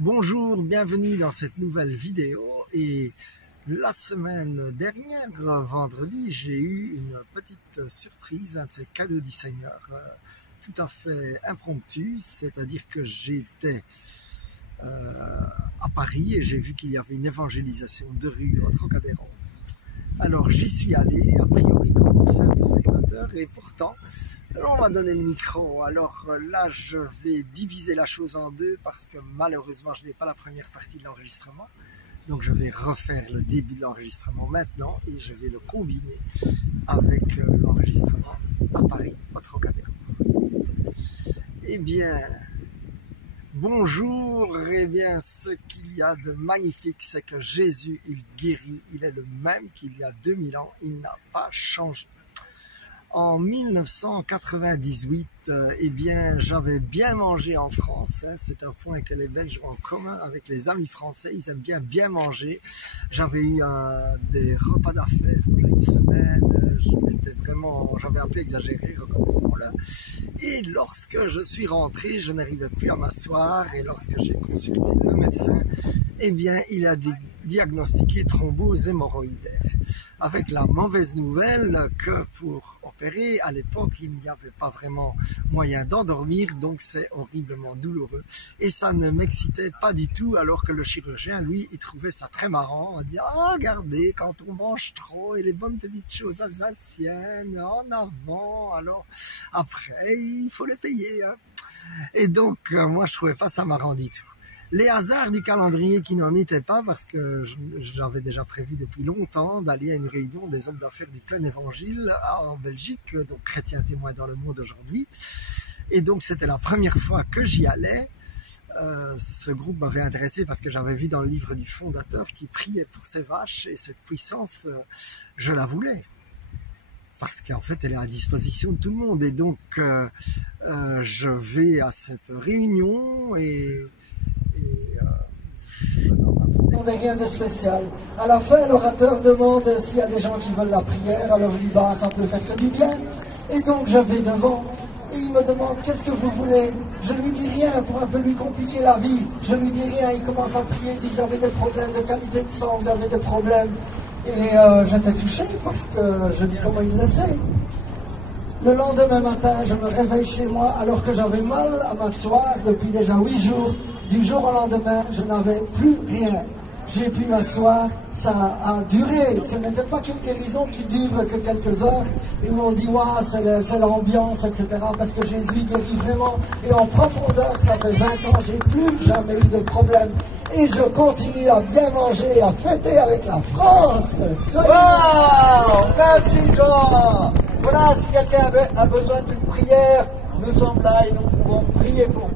Bonjour, bienvenue dans cette nouvelle vidéo. Et la semaine dernière, vendredi, j'ai eu une petite surprise, un de ces cadeaux du Seigneur, tout à fait impromptu, c'est-à-dire que j'étais à Paris et j'ai vu qu'il y avait une évangélisation de rue au Trocadéro. Alors j'y suis allé, a priori comme simple spectateur, et pourtant on m'a donné le micro. Alors là je vais diviser la chose en deux parce que malheureusement je n'ai pas la première partie de l'enregistrement. Donc je vais refaire le début de l'enregistrement maintenant et je vais le combiner avec l'enregistrement à Paris, au Trocadéro. Eh bien, bonjour, eh bien ce qu'il y a de magnifique, c'est que Jésus, il guérit, il est le même qu'il y a 2000 ans, il n'a pas changé. En 1998, eh bien, j'avais bien mangé en France, hein, c'est un point que les Belges ont en commun avec les amis français, ils aiment bien manger. J'avais eu des repas d'affaires pendant une semaine, j'avais un peu exagéré, reconnaissons-le. Et lorsque je suis rentré, je n'arrivais plus à m'asseoir et lorsque j'ai consulté le médecin, eh bien, il a diagnostiqué thrombose hémorroïdaire. Avec la mauvaise nouvelle que pour opérer, à l'époque, il n'y avait pas vraiment moyen d'endormir, donc c'est horriblement douloureux. Et ça ne m'excitait pas du tout, alors que le chirurgien, lui, il trouvait ça très marrant. Il dit, ah, regardez, quand on mange trop et les bonnes petites choses alsaciennes, en avant, alors après, il faut les payer. Hein. Et donc, moi, je trouvais pas ça marrant du tout. Les hasards du calendrier qui n'en étaient pas, parce que j'avais déjà prévu depuis longtemps d'aller à une réunion des hommes d'affaires du plein évangile en Belgique, donc chrétiens témoins dans le monde aujourd'hui. Et donc c'était la première fois que j'y allais. Ce groupe m'avait intéressé parce que j'avais vu dans le livre du fondateur qui priait pour ses vaches, et cette puissance, je la voulais. Parce qu'en fait, elle est à disposition de tout le monde. Et donc, je vais à cette réunion et je n'en attendais rien de spécial. À la fin, l'orateur demande s'il y a des gens qui veulent la prière. Alors je dis, bah, ça peut faire que du bien. Et donc, je vais devant. Et il me demande, qu'est-ce que vous voulez? Je lui dis rien pour un peu lui compliquer la vie. Je lui dis rien. Il commence à prier. Il dit, vous avez des problèmes de qualité de sang, vous avez des problèmes. Et j'étais touché parce que je dis, comment il le sait? Le lendemain matin, je me réveille chez moi alors que j'avais mal à m'asseoir depuis déjà 8 jours. Du jour au lendemain, je n'avais plus rien. J'ai pu m'asseoir, ça a duré. Ce n'était pas qu'une guérison qui dure que quelques heures et où on dit, waouh, c'est l'ambiance, etc. Parce que Jésus guérit vraiment. Et en profondeur, ça fait 20 ans, j'ai plus jamais eu de problème. Et je continue à bien manger, à fêter avec la France. Wow, merci Jean. Voilà, si quelqu'un a besoin d'une prière, nous sommes là et nous pouvons prier pour vous.